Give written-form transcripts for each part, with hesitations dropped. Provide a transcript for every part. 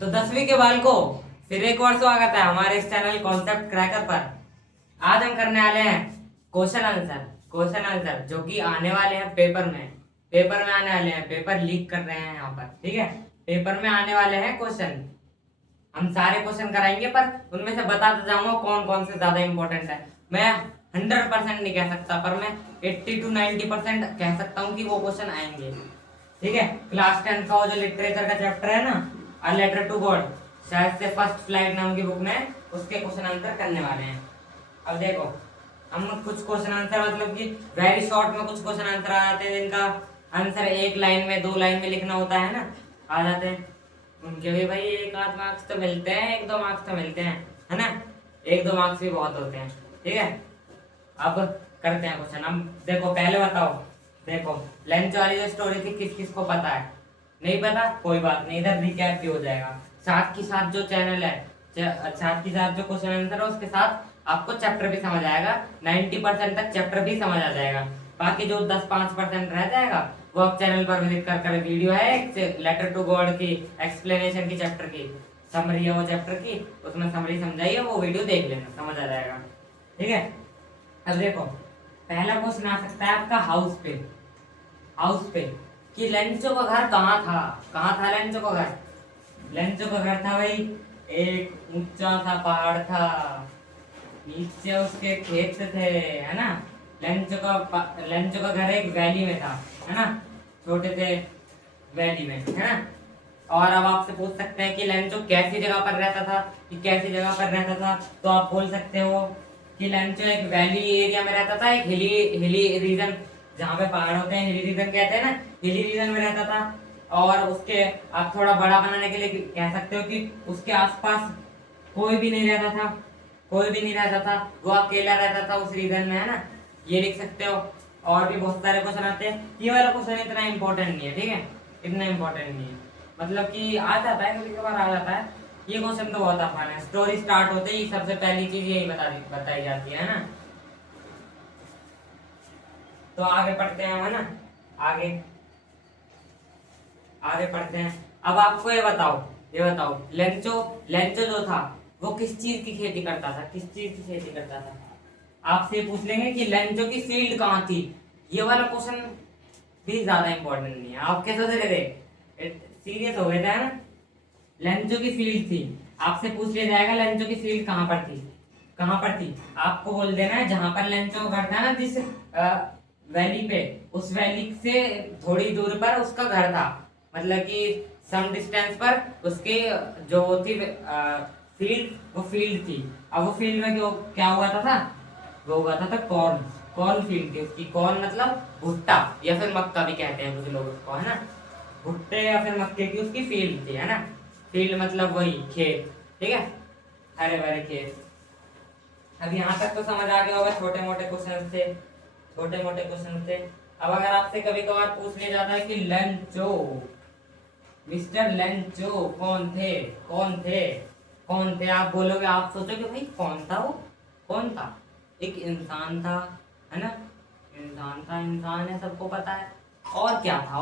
तो 10वीं के बालकों, फिर एक और स्वागत है हमारे इस चैनल कॉन्सेप्ट क्रैकर पर। आज हम करने वाले हैं क्वेश्चन आंसर जो कि आने वाले हैं पेपर में आने वाले हैं। पेपर लीक कर रहे हैं यहाँ पर, ठीक है। पेपर में आने वाले हैं क्वेश्चन, हम सारे क्वेश्चन कराएंगे, पर उनमें से बताता जाऊंगा कौन कौन से ज्यादा इंपॉर्टेंट है। मैं 100% नहीं कह सकता, पर मैं 80 to 90% कह सकता हूँ कि वो क्वेश्चन आएंगे, ठीक है। क्लास 10 का वो जो लिटरेचर का चैप्टर है ना, अ लेटर टू गॉड, शायद से फर्स्ट फ्लाइट नाम की बुक में उसके क्वेश्चन आंसर करने वाले हैं। अब देखो, हम कुछ क्वेश्चन आंसर मतलब कि वेरी शॉर्ट में कुछ क्वेश्चन आंसर आ जाते हैं जिनका आंसर एक लाइन में 2 लाइन में लिखना होता है ना, आ जाते हैं। उनके भी भाई 1-8 मार्क्स तो मिलते हैं, 1-2 मार्क्स तो मिलते हैं, है ना। 1-2 मार्क्स भी बहुत होते हैं, ठीक है। अब करते हैं क्वेश्चन। हम देखो, पहले बताओ, देखो लंच वाली जो स्टोरी थी किस किस को पता है? नहीं पता, कोई बात नहीं, इधर रिकैप भी हो जाएगा। साथ के साथ जो चैनल है, साथ के साथ जो क्वेश्चन आंसर है उसके साथ आपको चैप्टर भी समझ आएगा। 90% तक चैप्टर भी समझ आ जाएगा। बाकी जो 10-5% रह जाएगा वो आप चैनल पर विजिट कर वीडियो है एक लेटर टू गॉड की एक्सप्लेनेशन की, चैप्टर की समरी है वो चैप्टर की, उसमें समरी समझाई है, वो वीडियो देख लेना, समझ आ जाएगा, ठीक है। अब देखो, पहला क्वेश्चन आ सकता है आपका हाउस पे कि लेंचो का घर कहाँ था लेंचो का घर? लेंचो का घर था भाई, एक ऊंचा सा पहाड़ था, नीचे उसके खेत थे, है ना। लेंचो का घर एक वैली में था, है ना, छोटे से वैली में, है ना। और अब आपसे पूछ सकते हैं कि लेंचो कैसी जगह पर रहता था, तो आप बोल सकते हो कि लेंचो एक वैली एरिया में रहता था, एक हिली रीजन, जहाँ पे पहाड़ होते हैं हिली रीजन कहते हैं ना, हिली रीजन में रहता था। और उसके आप थोड़ा बड़ा बनाने के लिए कह सकते हो कि उसके आसपास कोई भी नहीं रहता था, वो अकेला रहता था उस रीजन में, है ना। ये लिख सकते हो। और भी बहुत सारे क्वेश्चन आते हैं, ये वाला क्वेश्चन इतना इंपॉर्टेंट नहीं है, ठीक है, इतना इंपॉर्टेंट नहीं है, मतलब कि आ जाता है, कभी कभार आ जाता है। ये क्वेश्चन तो बहुत आसान है। स्टोरी स्टार्ट होते ही सबसे पहली चीज यही बताई जाती है ना। तो आगे पढ़ते हैं, है ना, आगे पढ़ते हैं। अब आपको ये बताओ लेंचो जो था वो किस चीज की खेती करता था? आपसे पूछ लेंगे कि लेंचो की फील्ड कहाँ थी। ये वाला क्वेश्चन भी ज्यादा इंपॉर्टेंट नहीं है। आप कैसे सोच रहे थे, सीरियस हो गए थे, है ना। लेंचो की फील्ड थी, आपसे पूछ लिया जाएगा लेंचो की फील्ड कहाँ पर थी। आपको बोल देना है जहां पर लेंचो का घर था ना, जिस वैली पे, उस वैली से थोड़ी दूर पर उसका घर था, मतलब कि सम डिस्टेंस पर उसके जो थी फील्ड, वो फील्ड थी। अब वो फील्ड में क्या हुआ था वो हुआ था कॉर्न फील्ड थी उसकी। कॉर्न मतलब भुट्टा या फिर मक्का भी कहते हैं कुछ लोग उसको, है ना। भुट्टे या फिर मक्के की उसकी फील्ड थी, है ना। फील्ड मतलब वही खेत, ठीक है, हरे भरे खेत। अब यहाँ तक तो समझ आ गया होगा, छोटे मोटे क्वेश्चन थे। अब अगर आपसे कभी कभार पूछ लिया जाता है कि मिस्टर लेंचो कौन थे, आप बोलोगे, आप सोचोगे भाई कौन था? एक इंसान था, है ना। इंसान है, सबको पता है। और क्या था?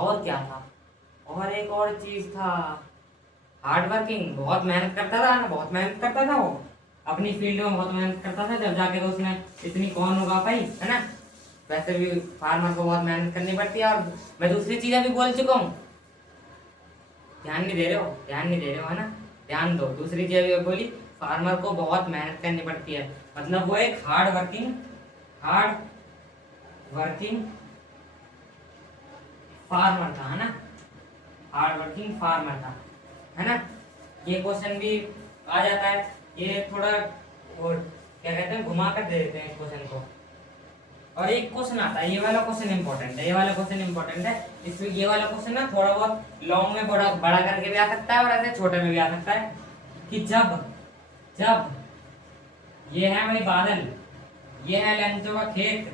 और एक और चीज था, हार्ड वर्किंग, बहुत मेहनत करता था वो अपनी फील्ड में, बहुत मेहनत करता था, जब जाके तो उसने इतनी कॉर्न उगा पाई, है ना। वैसे भी फार्मर को बहुत मेहनत करनी पड़ती है। और मैं दूसरी चीजें भी बोल चुका हूँ, ध्यान नहीं दे रहे हो, है ना। ध्यान दो, दूसरी चीज भी बोली, फार्मर को बहुत मेहनत करनी पड़ती है, मतलब वो एक हार्ड वर्किंग फार्मर था, है ना। हार्ड वर्किंग फार्मर था, है ना। ये क्वेश्चन भी आ जाता है। ये थोड़ा और क्या कहते हैं, घुमा कर दे देते हैं क्वेश्चन को। और एक क्वेश्चन आता है, ये वाला क्वेश्चन इंपॉर्टेंट है। इसमें ये वाला क्वेश्चन ना थोड़ा बहुत लॉन्ग में बड़ा करके भी आ सकता है और ऐसे छोटे में भी आ सकता है कि जब ये है भाई बादल, ये है लेंचो का खेत,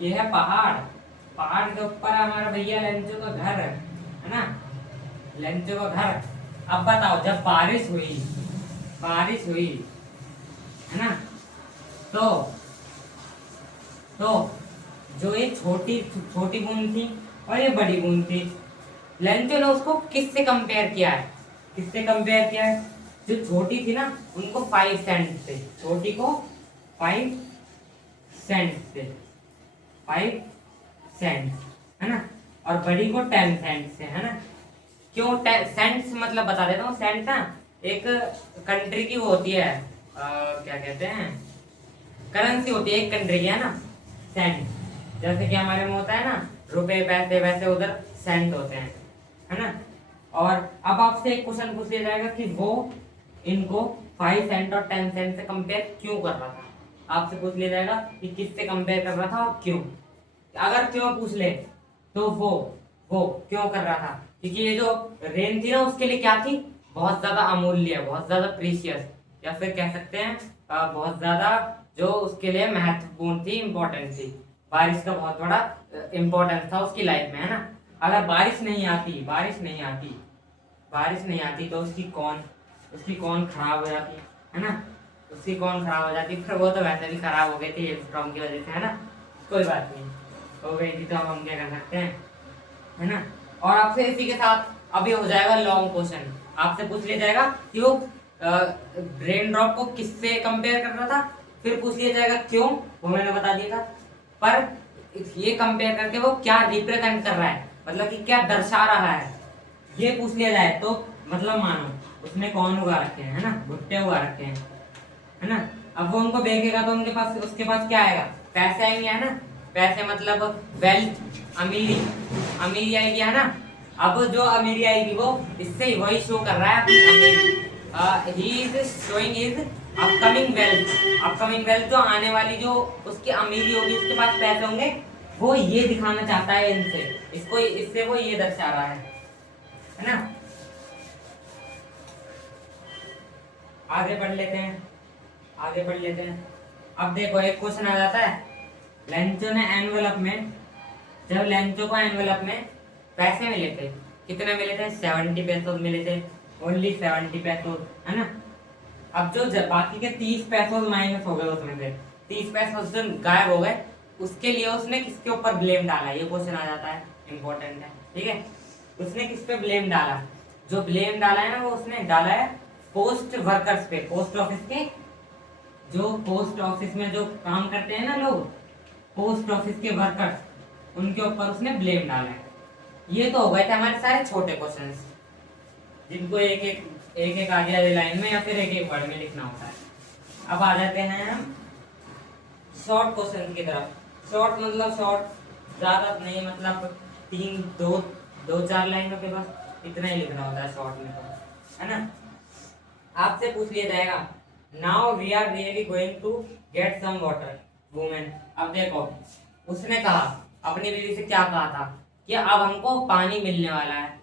ये है पहाड़ के ऊपर हमारा भैया लेंचो का घर, है ना, लेंचो का घर। अब बताओ, जब बारिश हुई, है ना, तो जो ये छोटी बूंद थी और ये बड़ी बूंद थी, लेंचो ने उसको किससे कंपेयर किया है? किससे कंपेयर किया है? जो छोटी थी ना उनको 5 सेंट से, छोटी को 5 सेंट से, 5 सेंट, है ना, और बड़ी को 10 सेंट से, है ना। क्यों सेंट्स मतलब बता देता हूँ। सेंट ना एक कंट्री की वो होती है, क्या कहते हैं, करेंसी होती है एक कंट्री की, है ना, सेंट। जैसे कि हमारे में होता है ना रुपए पैसे, वैसे उधर सेंट होते हैं, है ना। और अब आपसे एक क्वेश्चन पूछ लिया जाएगा कि वो इनको 5 सेंट और 10 सेंट से कंपेयर क्यों कर रहा था। आपसे पूछ लिया जाएगा कि किससे कंपेयर कर रहा था और क्यों। अगर क्यों पूछ ले तो वो क्यों कर रहा था, क्योंकि ये जो रेन थी ना उसके लिए क्या थी, बहुत ज्यादा अमूल्य, बहुत ज्यादा प्रीशियस, या फिर कह सकते हैं बहुत ज्यादा जो उसके लिए महत्वपूर्ण थी, इंपॉर्टेंट थी। बारिश का बहुत बड़ा इंपॉर्टेंस था उसकी लाइफ में, है ना। अगर बारिश नहीं आती, तो उसकी कौन खराब हो जाती, है ना, उसकी कौन खराब हो जाती। फिर वो तो वैसे भी खराब हो गई थी स्टॉर्म की वजह से, है ना, कोई बात नहीं, हो गई थी तो हम क्या कर सकते हैं, है ना। और आपसे इसी के साथ अभी हो जाएगा लॉन्ग क्वेश्चन। आपसे पूछ लिया जाएगा कि वो रेन ड्रॉप को किससे कंपेयर कर रहा था, फिर पूछ लिया जाएगा क्यों, वो मैंने बता दिया था। पर ये कंपेयर करके वो क्या रिप्रेजेंट कर रहा है, मतलब कि क्या दर्शा रहा है, ये पूछ लिया जाए तो मतलब मानो उसने कौन उगा रखे हैं, है ना, भुट्टे उगा रखे हैं, है ना। अब वो उनको बेचेगा तो उसके पास क्या आएगा, पैसे आएंगे, है ना। पैसे मतलब वेल्थ, अमीरी आएगी, है ना। अब जो अमीरी आएगी वो इससे वही शो कर रहा है अपनी अमीरी। He is showing his upcoming wealth, जो आने वाली जो उसकी अमीरी होगी, उसके पास पैसे होंगे, वो ये दिखाना चाहता है इनसे, इससे वो ये दर्शा रहा है ना। आगे पढ़ लेते हैं। अब देखो एक क्वेश्चन आ जाता है, लेंचो ने एनवेलप में, जब लेंचो को एनवेलप में पैसे मिले थे, कितने मिले थे, 70 पैसे मिले थे, ओनली 70 पैसे, है ना। अब जो बाकी के 30 पैसे माइनस हो गए, उसमें से 30 पैसे जो गायब हो गए, उसके लिए उसने किसके ऊपर ब्लेम डाला, ये क्वेश्चन आ जाता है, इंपॉर्टेंट है, ठीक है। उसने किस पे ब्लेम डाला, जो ब्लेम डाला है ना वो उसने डाला है पोस्ट वर्कर्स पे, पोस्ट ऑफिस के, जो पोस्ट ऑफिस में जो काम करते हैं ना लोग, पोस्ट ऑफिस के वर्कर्स, उनके ऊपर उसने ब्लेम डाला है। ये तो हो गए थे हमारे सारे छोटे क्वेश्चंस, जिनको एक आगे वाली लाइन में या फिर एक वर्ड में लिखना होता है। अब आ जाते हैं हम शॉर्ट क्वेश्चन की तरफ। शॉर्ट मतलब शॉर्ट, ज्यादा नहीं, मतलब 2-4 लाइनों के बस इतना ही लिखना होता है शॉर्ट में, तो है ना। आपसे पूछ लिया जाएगा, now we are really going to get some water women. अब देखो उसने कहा, अपनी बीवी से क्या कहा था कि अब हमको पानी मिलने वाला है।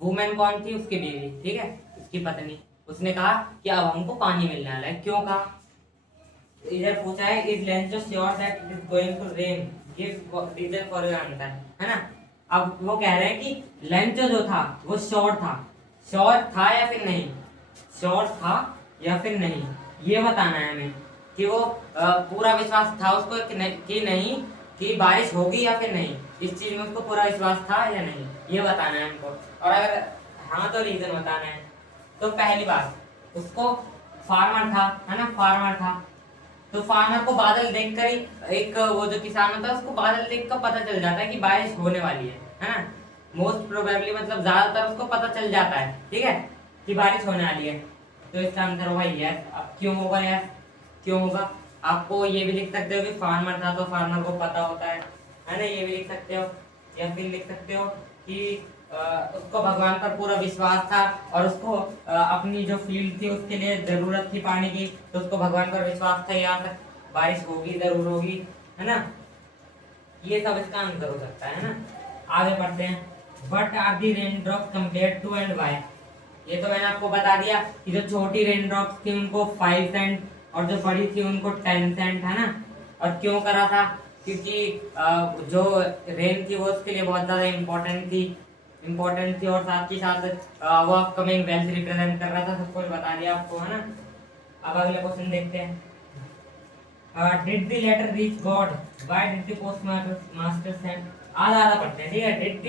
वुमेन कौन थी, उसकी बीवी, ठीक है, उसकी पत्नी। उसने कहा कि अब हमको पानी मिलने वाला है, क्यों कहा, इधर पूछा है is Lencho sure that it is going to rain, give reason for your answer, है ना। अब वो कह रहे हैं कि लेंचो जो था वो श्योर था या फिर नहीं, श्योर था या फिर नहीं, ये बताना है हमें कि वो पूरा विश्वास था उसको कि नहीं कि बारिश होगी या फिर नहीं, इस चीज में उसको पूरा विश्वास था या नहीं, ये बताना है हमको। और अगर हाँ तो रीजन बताना है। तो पहली बात, उसको फार्मर था, है ना, फार्मर था, तो फार्मर को बादल देखकर ही, एक वो जो किसान होता है उसको बादल देखकर पता चल जाता है कि बारिश होने वाली है ना। मोस्ट प्रोबेबली मतलब ज्यादातर उसको पता चल जाता है, ठीक है, कि बारिश होने वाली है। तो इसका आंसर होगा यस। अब क्यों होगा यस, क्यों होगा, आपको ये भी लिख सकते हो कि फार्मर था तो फार्मर को पता होता है ना, ये भी लिख सकते हो। या फिर लिख सकते हो कि उसको भगवान पर पूरा विश्वास था और उसको अपनी जो फील्ड थी उसके लिए जरूरत थी पानी की, तो उसको भगवान पर विश्वास था, यहाँ तक बारिश होगी, जरूर होगी, है ना। ये सब इसका आंसर हो सकता है ना। आगे पढ़ते हैं, what are the rain drop compare to and why. ये तो मैंने आपको बता दिया कि जो छोटी रेन ड्रॉप्स थी उनको 5 सेंट और जो बड़ी थी उनको 10 सेंट, है ना। और क्यों करा था, क्योंकि जो रेन थी वो उसके लिए बहुत ज्यादा इम्पोर्टेंट थी और साथ ही साथ वो अपकमिंग वेल्थ रिप्रेजेंट कर रहा था, सब कुछ बता दिया आपको, है ना। अब अगले क्वेश्चन देखते हैं, did the letter reach God, why did the post master send. आधा पढ़ते हैं, ठीक है। डिड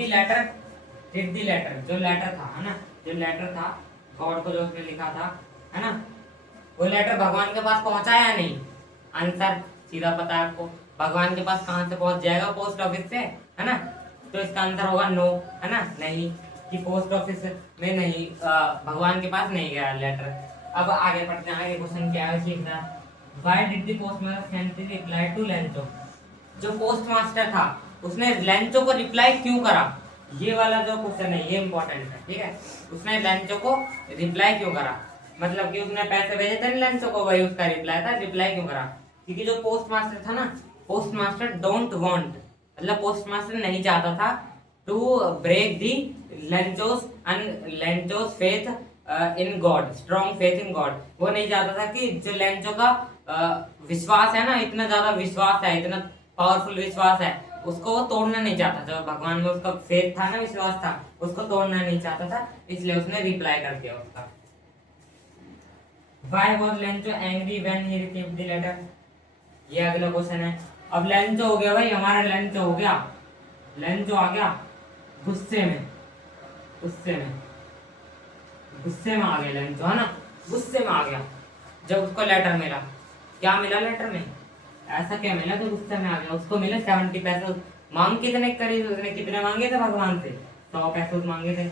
द लेटर जो लेटर था, है ना, जो लेटर था गॉड को जो उसने लिखा था, है ना, वो लेटर भगवान के पास पहुंचा या नहीं? आंसर सीधा पता है आपको, भगवान के पास कहाँ से पहुंच जाएगा? पोस्ट ऑफिस से, है ना। तो इसका आंसर होगा नो, है ना, नहीं, कि पोस्ट ऑफिस में नहीं, भगवान के पास नहीं गया लेटर। अब आगे पढ़ते हैं, आगे क्वेश्चन क्या है लिख रहा है, why did the postmaster send the reply to Lencho? जो पोस्ट मास्टर था उसने लेंचो को रिप्लाई क्यों करा? ये वाला जो क्वेश्चन है ये इंपॉर्टेंट है, ठीक है। उसने लेंचो को रिप्लाई क्यों करा? मतलब कि उसने पैसे भेजे थे लेंचो को, वही उसका रिप्लाई था। रिप्लाई क्यों करा? क्योंकि जो पोस्ट मास्टर था ना, पोस्ट मास्टर डोंट वांट, मतलब पोस्ट मास्टर नहीं चाहता था to break the Lencho's faith in God, strong faith in God. वो नहीं चाहता था कि जो लेंचो का विश्वास है ना, इतना ज्यादा विश्वास है, इतना पावरफुल विश्वास है, उसको वो तोड़ना नहीं चाहता। जो भगवान में उसका फेथ था ना, विश्वास था, उसको तोड़ना नहीं चाहता था, इसलिए उसने रिप्लाई कर दिया उसका। Why was Lencho angry when he received the letter? ये अगला क्वेश्चन है। अब लेंचो हो गया भाई, हमारा लेंचो हो गया, लेंचो आ गया गुस्से में, गुस्से में, गुस्से में आ गया लेंचो, है ना, गुस्से में आ गया। जब उसको लेटर मिला, क्या मिला लेटर में? ऐसा क्या मिला जो गुस्से में आ गया? उसको मिले 70 पैसे। मांग कितने करी उसने? कितने मांगे थे भगवान से? 100 पैसे मांगे थे।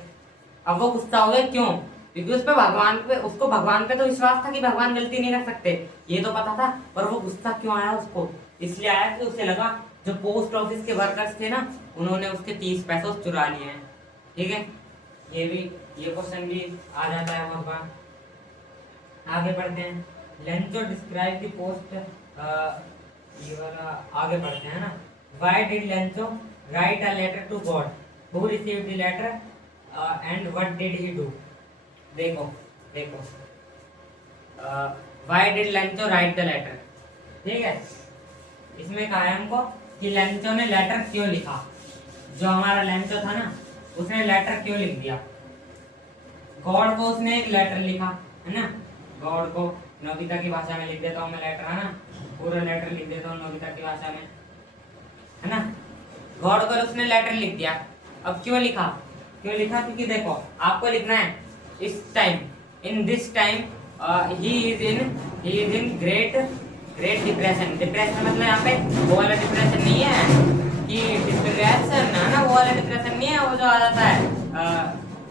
अब वो गुस्सा हो गया, क्यों? क्योंकि उस पे भगवान पे, उसको भगवान पे तो विश्वास था कि भगवान गलती नहीं कर सकते, ये तो पता था। पर वो गुस्सा क्यों आया उसको? इसलिए आया कि उसे लगा जो पोस्ट ऑफिस के वर्कर्स थे ना, उन्होंने उसके 30 पैसे चुरा लिए हैं, ठीक है। ये क्वेश्चन भी आ जाता है बहुत बार। आगे बढ़ते हैं। लेंचो डिस्क्राइब द पोस्ट, ये वाला आगे बढ़ते हैं ना। Why did Lencho write a letter to God? Who received the letter and what did he do? देखो देखो, why did Lencho write the letter, ठीक है। इसमें कहा है हमको कि लेंचो ने लेटर क्यों लिखा। जो हमारा लेंचो था ना, उसने लेटर क्यों लिख दिया? गॉड को उसने एक लेटर लिखा, है ना। गॉड को नोबिता की भाषा में लिख देता हूँ मैं लेटर, है ना, पूरा लेटर लिख देता हूँ नोबिता की भाषा में, है ना। गॉड को उसने लेटर लिख दिया। अब क्यों लिखा? क्यों लिखा? क्योंकि देखो आपको लिखना है इस time, in this time he is in great depression. Depression मतलब यहाँ पे वो वाला डिप्रेशन नहीं है कि डिप्रेशन, है ना, वो वाला डिप्रेशन नहीं है, वो जो आ जाता है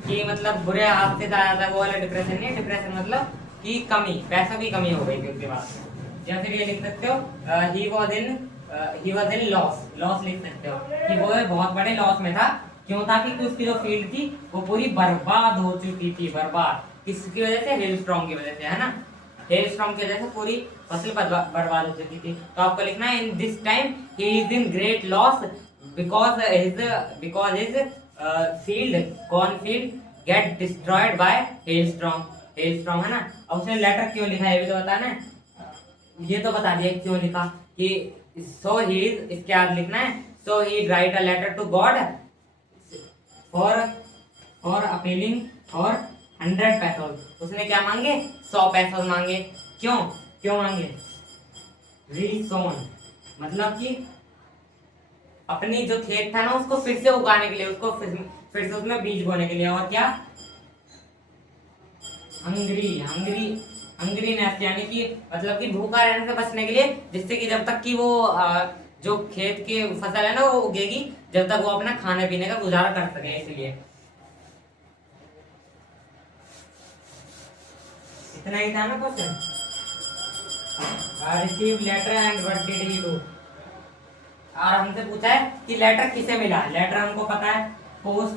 कि मतलब बुरे हाथ से आ जाता है, वो वाला डिप्रेशन नहीं है। डिप्रेशन मतलब कि कमी, पैसों की कमी हो गई थी उसके बाद। या फिर ये लिख सकते हो ही वाज इन लॉस लिख सकते हो कि वो बहुत बड़े लॉस में था। क्यों था? कि उसकी जो फील्ड थी वो पूरी बर्बाद हो चुकी थी। बर्बाद किसकी वजह से? हेल स्ट्रॉन्ग की वजह से, है ना। हेल स्ट्रॉन्ग की वजह से पूरी फसल बर्बाद हो चुकी थी। तो आपको लिखना है in this time he is in great loss because his field, corn field get destroyed by hello strong. Hello strong, है ना। अब उसने लेटर क्यों लिखा है ये भी तो बताना है। ये तो बता दिया क्यों लिखा, कि सो ही इज, इसके बाद लिखना है so he write a letter to God for appealing for 100 पैसे। उसने क्या मांगे? 100 पैसे मांगे। क्यों? क्यों मांगे? रीसोन मतलब कि अपनी जो खेत था ना उसको फिर से उगाने के लिए, उसको फिर से उसमें बीज बोने के लिए। और क्या? हंग्रीनेस यानी कि मतलब कि भूखा रहने से बचने के लिए, जिससे कि जब तक कि वो जो खेत के फसल है ना वो उगेगी, जब तक वो अपना खाने पीने का गुजारा कर सके, इसलिए। इतना ही था ना question. Receive letter and what did he do. और हमसे पूछा है कि लेटर किसे मिला। लेटर हमको पता है पोस्ट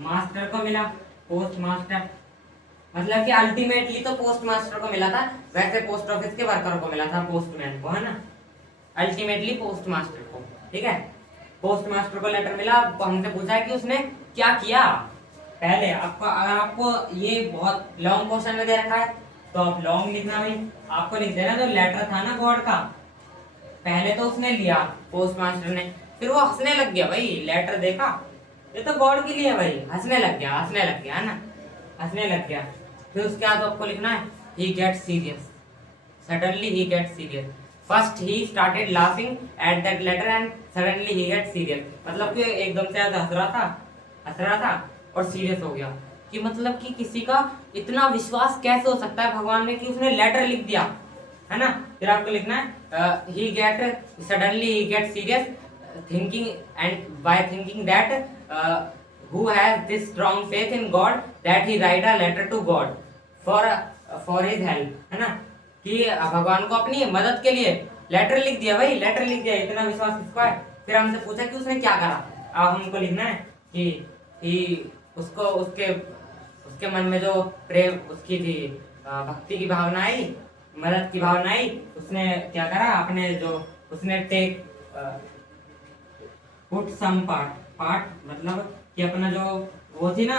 मास्टर को मिला। पोस्ट मास्टर मतलब कि अल्टीमेटली तो पोस्ट मास्टर को मिला था, वैसे पोस्ट ऑफिस के वर्कर को मिला था, पोस्टमैन को, है ना। अल्टीमेटली पोस्ट मास्टर को, ठीक है। पोस्ट मास्टर को लेटर मिला। हमसे पूछा है कि उसने क्या किया। पहले आपको, अगर आपको ये बहुत लॉन्ग क्वेश्चन में दे रखा है तो आप लॉन्ग लिखना भाई। आपको लिख देना जो लेटर था ना गॉड का, पहले तो उसने लिया पोस्ट मास्टर ने, फिर वो हंसने लग गया भाई। लेटर देखा, ये तो गॉड के लिए भाई, हंसने लग गया, है ना, हंसने लग गया। फिर उसके बाद आपको लिखना है he gets serious, suddenly he gets serious, first he started laughing at that letter and suddenly he gets serious। मतलब कि एकदम से हंस रहा था और सीरियस हो गया। कि मतलब कि किसी का इतना विश्वास कैसे हो सकता है भगवान में कि उसने लेटर लिख दिया, है ना। फिर आपको लिखना है he get suddenly he get serious thinking and by thinking that who has this strong faith in God that he write a letter to God for his help, है ना। कि भगवान को अपनी मदद के लिए लेटर लिख दिया, भाई लेटर लिख दिया, इतना विश्वास किसको है। फिर हमसे पूछा कि उसने क्या करा। अब हमको लिखना है कि उसको उसके उसके मन में जो प्रेम उसकी थी, भक्ति की भावना आई, मदद की भावना आई, उसने क्या करा, अपने जो उसने टेक पुट सम पार्ट मतलब कि अपना जो वो थी ना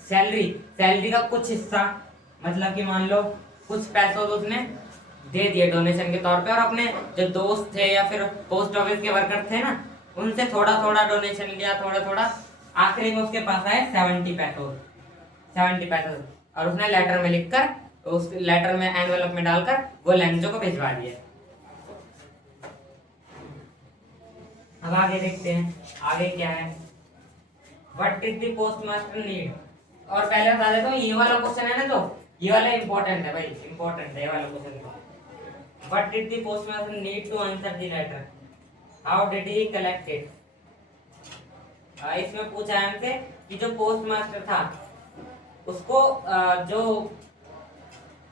सैलरी का कुछ हिस्सा, मतलब कि मान लो कुछ पैसों तो उसने दे दिए डोनेशन के तौर पे, और अपने जो दोस्त थे या फिर पोस्ट ऑफिस के वर्कर थे ना, उनसे थोड़ा थोड़ा डोनेशन लिया, थोड़ा थोड़ा। आखिरी में उसके पास आए 70 पैसे, और उसने लेटर में लिखकर, उस लेटर में एनवेलप में डालकर वो लेंचो को भिजवा दिया। अब आगे देखते हैं आगे क्या है। What did the postmaster need. और पहले बता देता हूँ, ये वाला क्वेश्चन है ना, तो ये वाला इंपॉर्टेंट है भाई, इंपॉर्टेंट है ये वाला question. What did the postmaster need to answer the letter, how did he collect it. इसमें पूछा है हमसे कि जो पोस्टमास्टर था उसको जो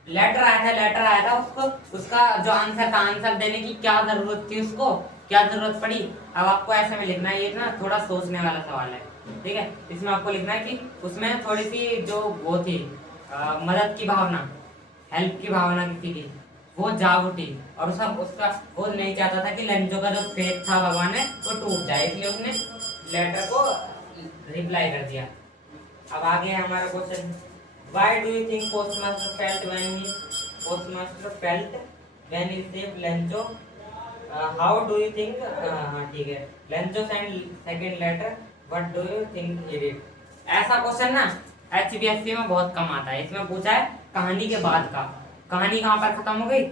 लेटर आया था उसको, उसका जो आंसर था, आंसर देने की क्या जरूरत थी, उसको क्या जरूरत पड़ी। अब आपको ऐसे में लिखना है, ये ना थोड़ा सोचने वाला सवाल है, ठीक है। इसमें आपको लिखना है कि उसमें थोड़ी सी जो वो थी मदद की भावना, हेल्प की भावना किसी की, वो जाग उठी, और उसका वो नहीं चाहता था कि लेंचो का जो फेथ था भगवान में वो टूट जाए, इसलिए उसने लेटर को रिप्लाई कर दिया। अब आगे है हमारा question, why do you think postmaster felt when he saved Lencho, how do you think, हाँ ठीक है, Lencho send second letter, what do you think he did. ऐसा क्वेश्चन ना HBSC में बहुत कम आता है। इसमें पूछा है कहानी के बाद का, कहानी कहाँ पर खत्म हो गई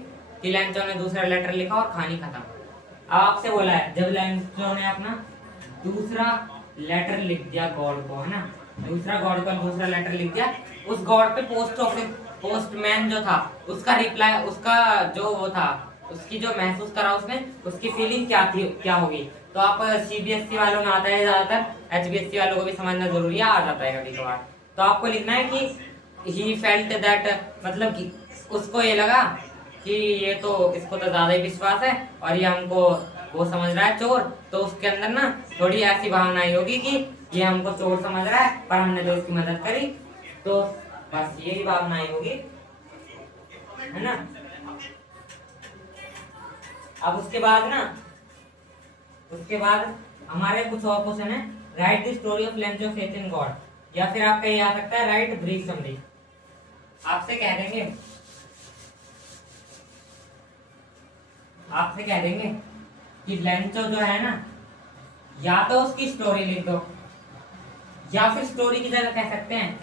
कि लेंचो ने दूसरा लेटर लिखा और कहानी खत्म। अब आपसे बोला है जब लेंचो ने अपना दूसरा लेटर लिख दिया गॉड को, है ना, दूसरा गॉड को दूसरा लेटर लिख दिया, उस गॉड पे पोस्टमैन जो था उसका रिप्लाई, उसका जो वो था, उसकी जो महसूस करा उसने, उसकी फीलिंग क्या थी, क्या होगी। तो आप CBSC वालों में आता है ज्यादातर, HBSC वालों को भी समझना जरूरी है, आ जाता है कभी कभार। तो आपको लिखना है कि ही फेल्ट दैट, मतलब कि उसको ये लगा कि ये तो, इसको तो ज्यादा ही विश्वास है और ये हमको वो समझ रहा है चोर, तो उसके अंदर ना थोड़ी ऐसी भावना आई होगी कि ये हमको चोर समझ रहा है पर हमने तो इसकी मदद करी, तो बस यही भावना आई होगी, है ना। अब उसके बाद हमारे कुछ और क्वेश्चन है, right the story of Lencho faith in God, या फिर आपका ये आ सकता है राइट ब्रीफ समरी। आपसे कह देंगे कि लेंचो जो है ना, या तो उसकी स्टोरी लिख दो, या फिर स्टोरी की जगह कह सकते हैं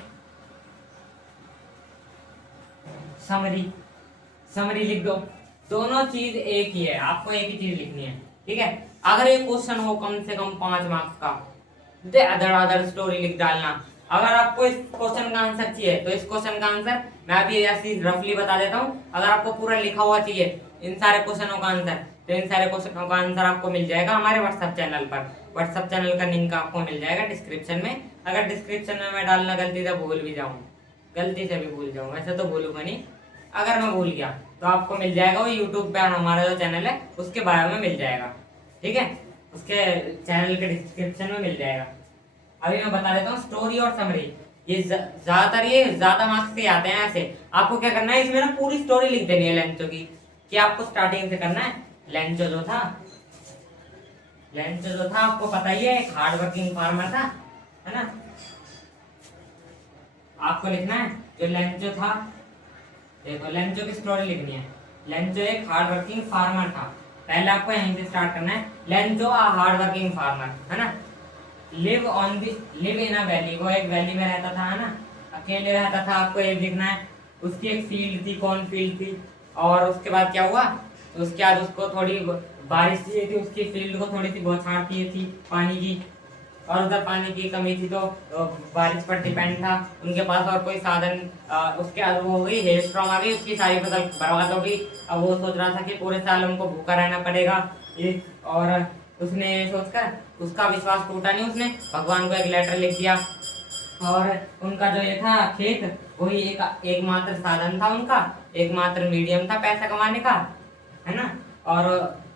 समरी लिख दो। दोनों चीज एक ही है, आपको एक ही चीज लिखनी है, ठीक है। अगर ये क्वेश्चन हो कम से कम 5 मार्क्स का, अदर स्टोरी लिख डालना। अगर आपको इस क्वेश्चन का आंसर चाहिए तो इस क्वेश्चन का आंसर मैं अभी ऐसी रफली बता देता हूँ। अगर आपको पूरा लिखा हुआ चाहिए इन सारे क्वेश्चनों का आंसर, तो इन सारे क्वेश्चनों का आंसर आपको मिल जाएगा हमारे व्हाट्सएप चैनल पर। व्हाट्सएप चैनल का लिंक आपको मिल जाएगा डिस्क्रिप्शन में। अगर डिस्क्रिप्शन में मैं डालना गलती से भी भूल जाऊँ, वैसे तो भूलूंगा नहीं, अगर मैं भूल गया तो आपको मिल जाएगा, वो यूट्यूब पे हमारा जो चैनल है उसके बारे में मिल जाएगा, ठीक है, उसके चैनल के डिस्क्रिप्शन में मिल जाएगा। अभी मैं बता देता हूँ स्टोरी और समरी, ये ज्यादा मार्क्स से आते हैं। ऐसे आपको क्या करना है, इसमें ना पूरी स्टोरी लिख देनी है लेंचो की, कि आपको स्टार्टिंग से करना है। लेंचो जो था आपको पता ही है, एक हार्ड वर्किंग फार्मर था, है ना। आपको लिखना है जो लेंचो था, देखो लेंचो की स्टोरी लिखनी है। लेंचो एक हार्ड वर्किंग फार्मर था, पहले आपको यहीं से स्टार्ट करना है। Lencho a hard working farmer, है ना, लिव इन अ वैली, वो एक वैली में रहता था, है ना, अकेले रहता था। आपको ये लिखना है। उसकी एक फील्ड थी, कौन फील्ड थी, और उसके बाद क्या हुआ, तो उसके बाद उसको थोड़ी बारिश चाहिए थी, उसकी फील्ड को थोड़ी सी बौछार चाहिए थी पानी की, और उधर पानी की कमी थी तो बारिश पर डिपेंड था, उनके पास और कोई साधन उसके बाद वो हो गई हेल स्टॉर्म आ गई, उसकी सारी फसल बर्बाद हो गई। अब वो सोच रहा था कि पूरे साल उनको भूखा रहना पड़ेगा ये, और उसने सोचकर उसका विश्वास टूटा नहीं, उसने भगवान को एक लेटर लिख दिया। और उनका जो ये था खेत, वही एकमात्र साधन था उनका, एकमात्र मीडियम था पैसा कमाने का, है ना। और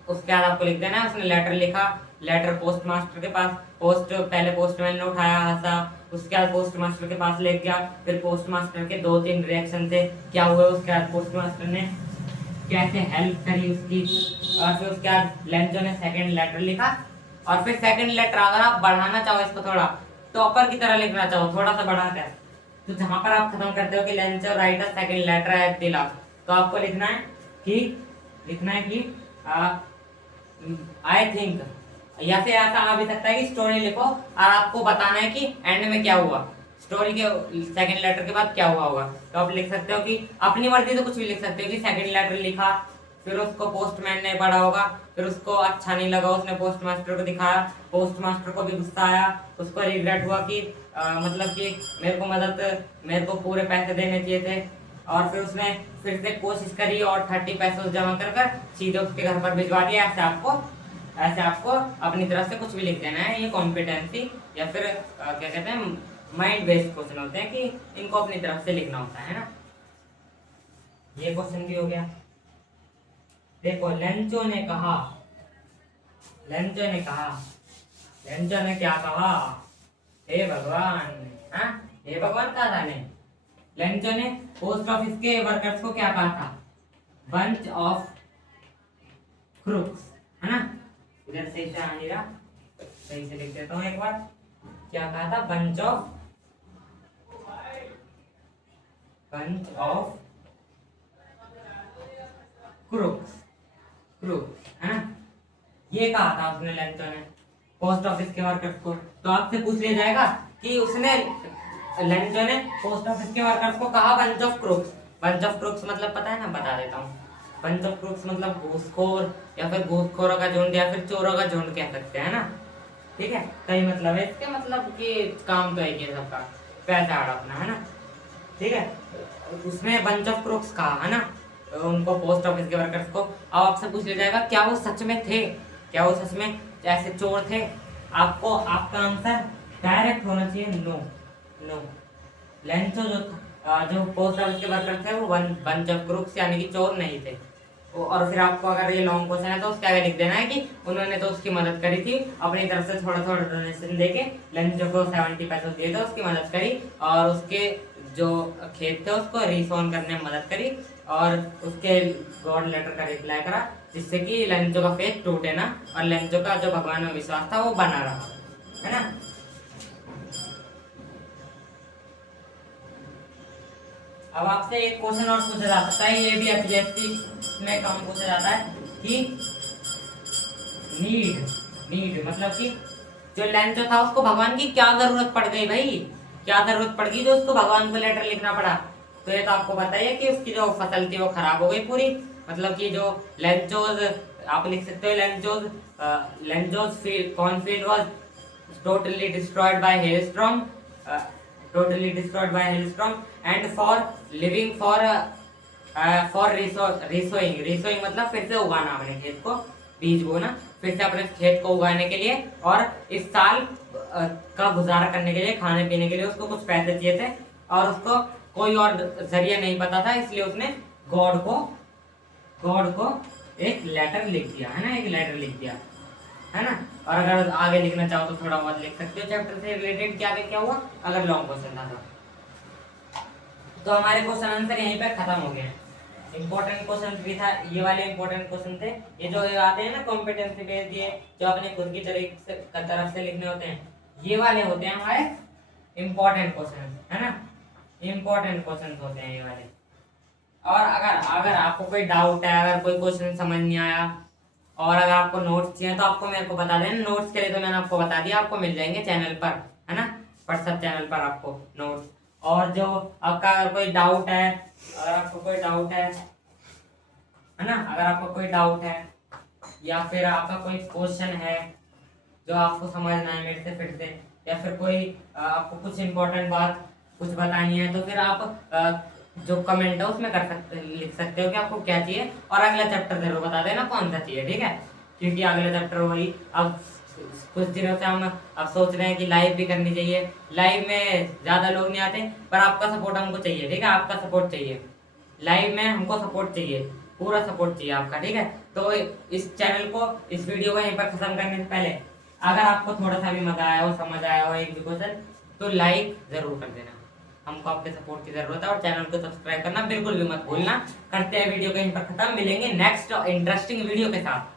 उसके बाद आपको लिख देना है, उसने लेटर लिखा, लेटर पोस्ट मास्टर के पास, पहले पोस्टमैन ने उठाया, हंसा, उसके बाद पोस्ट मास्टर के पास ले गया, फिर पोस्ट मास्टर के 2-3 रिएक्शन थे क्या हुए, उसके बाद पोस्ट मास्टर ने कैसे हेल्प करी उसकी, और फिर उसके बाद लेंचो ने सेकंड लेटर लिखा। और फिर सेकंड लेटर अगर आप बढ़ाना चाहो इसको थोड़ा टॉपर की तरह लिखना चाहो, थोड़ा सा बढ़ाकर, तो जहां पर आप खत्म करते हो कि Lencho write a second letter at the last, तो आपको लिखना है कि आई थिंक, या फिर ऐसा आ भी सकता है कि स्टोरी लिखो और आपको बताना है कि एंड में क्या हुआ, स्टोरी के सेकंड लेटर के बाद क्या हुआ होगा। तो आप लिख सकते हो कि अपनी मर्जी से कुछ भी लिख सकते हो कि सेकंड लेटर लिखा, फिर उसको पोस्टमैन ने पढ़ा होगा, फिर उसको अच्छा नहीं लगा, उसने पोस्ट मास्टर को दिखाया, पोस्ट मास्टर को भी गुस्सा आया, उसको रिग्रेट हुआ कि मतलब कि मेरे को पूरे पैसे देने चाहिए थे, और फिर उसने फिर से कोशिश करी और 30 पैसे जमा कर सीधे उसके घर पर भिजवा दिया। ऐसे आपको अपनी तरफ से कुछ भी लिख देना है। ये कॉम्पिटेंसी या फिर क्या कहते हैं माइंड बेस्ड क्वेश्चन होते हैं कि इनको अपनी तरफ से लिखना होता है ना। ये क्वेश्चन भी हो गया। देखो लेंचो ने क्या कहा, हे भगवान, हाँ हे भगवान कहा था ने, लेंचो ने पोस्ट ऑफिस के वर्कर्स को क्या कहा था, बंच ऑफ क्रूक्स, है ना। इधर से आ नहीं रहा, सही से लिख देता हूँ एक बार, क्या कहा था, बंच ऑफ क्रूक्स, है ना, ये कहा था उसने लेंचो ने पोस्ट ऑफिस के वर्कर्स को। तो आपसे पूछ लिया जाएगा कि उसने लेंचो ने पोस्ट ऑफिस के वर्कर्स को कहा बंच ऑफ क्रूक्स मतलब पता है ना, बता देता हूँ। बंच ऑफ क्रूक्स मतलब घूसखोर या फिर घूसखोरों का झुंड या फिर चोरों का झुंड कह सकते हैं ना, ठीक है। कई मतलब है इसके, मतलब कि काम तो एक ही है सबका, पैसा हड़पना, है ना, ठीक है। उसमें बंच ऑफ क्रूक्स कहा, है ना, उनको पोस्ट ऑफिस के वर्कर्स को। अब आपसे पूछ लिया जाएगा क्या वो सच में थे, क्या वो सच में ऐसे चोर थे। आपको आपका आंसर डायरेक्ट होना चाहिए नो। लेंचो जो पोस्ट ऑफिस के वर्कर थे वो बंच ऑफ क्रूक्स यानी कि चोर नहीं थे। और फिर आपको अगर ये लॉन्ग क्वेश्चन है तो उसके आगे लिख देना है कि उन्होंने तो उसकी मदद करी थी, अपनी तरफ से थोड़ा थोड़ा डोनेशन देके लेंचो को 70 पैसे दिए थे, उसकी मदद करी, और उसके जो खेत थे उसको रीसोन करने में मदद करी, और उसके गॉड लेटर का रिप्लाई करा, जिससे कि लेंचो का फेथ टूटे ना, और लेंचो का जो भगवान में विश्वास था वो बना रहा, है ना। अब आपसे एक क्वेश्चन और पूछा जा सकता है, ये भी एपीएससी में कम पूछा जाता है कि नीड मतलब कि जो लेंचो था उसको भगवान की क्या जरूरत पड़ गई भाई, क्या जरूरत पड़ गई जो उसको भगवान को लेटर लिखना पड़ा। तो ये तो आपको पता ही है कि उसकी जो फसल थी वो खराब हो गई पूरी, मतलब कि जो लेंचोज, आप लिख सकते हो Lencho's field cornfield was totally destroyed by hailstorm, and for living for resoing मतलब फिर से उगाना अपने खेत को, बीज बोना, फिर से अपने खेत को उगाने के लिए, और इस साल का गुजारा करने के लिए, खाने पीने के लिए उसको कुछ पैसे चाहिए थे, और उसको कोई और जरिया नहीं पता था, इसलिए उसने गॉड को एक लेटर लिख दिया, है ना, एक लेटर लिख दिया, है ना। और अगर आगे लिखना चाहो तो थोड़ा बहुत लिख सकते हो चैप्टर से रिलेटेड क्या हुआ, अगर लॉन्ग क्वेश्चन था तो हमारे क्वेश्चन आंसर यहीं पे खत्म हो गए। इंपॉर्टेंट क्वेश्चन भी था, ये वाले इंपॉर्टेंट क्वेश्चन थे, ये जो आते हैं ना कॉम्पिटेंसी बेस्ड, ये जो अपने खुद की तरफ से लिखने होते हैं, ये वाले होते हैं हमारे इंपॉर्टेंट क्वेश्चन, है ना, इंपॉर्टेंट क्वेश्चन होते हैं ये वाले। और अगर आपको कोई डाउट है, अगर कोई क्वेश्चन समझ नहीं आया, और अगर आपको नोट्स चाहिए तो आपको मेरे को बता देना। नोट्स के लिए तो मैंने आपको बता दिया, आपको मिल जाएंगे चैनल पर, है ना, व्हाट्सएप चैनल पर आपको नोट्स। और जो आपका अगर कोई डाउट है, है ना, अगर आपको कोई डाउट है या फिर आपका कोई क्वेश्चन है जो आपको समझना है मेरे से फिर से, या फिर कोई आपको कुछ इम्पोर्टेंट बात कुछ बतानी है, तो फिर आप जो कमेंट है उसमें कर सकते लिख सकते हो कि आपको क्या चाहिए, और अगला चैप्टर जरूर बता देना कौन सा चाहिए, ठीक है। क्योंकि अगला चैप्टर वही अब कुछ दिनों से हम अब सोच रहे हैं कि लाइव भी करनी चाहिए। लाइव में ज्यादा लोग नहीं आते, पर आपका सपोर्ट हमको चाहिए, ठीक है, आपका सपोर्ट चाहिए। लाइव में हमको सपोर्ट चाहिए, पूरा सपोर्ट चाहिए आपका, ठीक है। तो इस चैनल को, इस वीडियो को यहीं पर खत्म करने से पहले अगर आपको थोड़ा सा भी मजा आया हो, समझ आया हो एक भी क्वेश्चन, तो लाइक जरूर कर देना। हमको आपके सपोर्ट की जरूरत है, और चैनल को सब्सक्राइब करना बिल्कुल भी मत भूलना। करते हैं वीडियो को यहीं पर खत्म, मिलेंगे नेक्स्ट इंटरेस्टिंग वीडियो के साथ।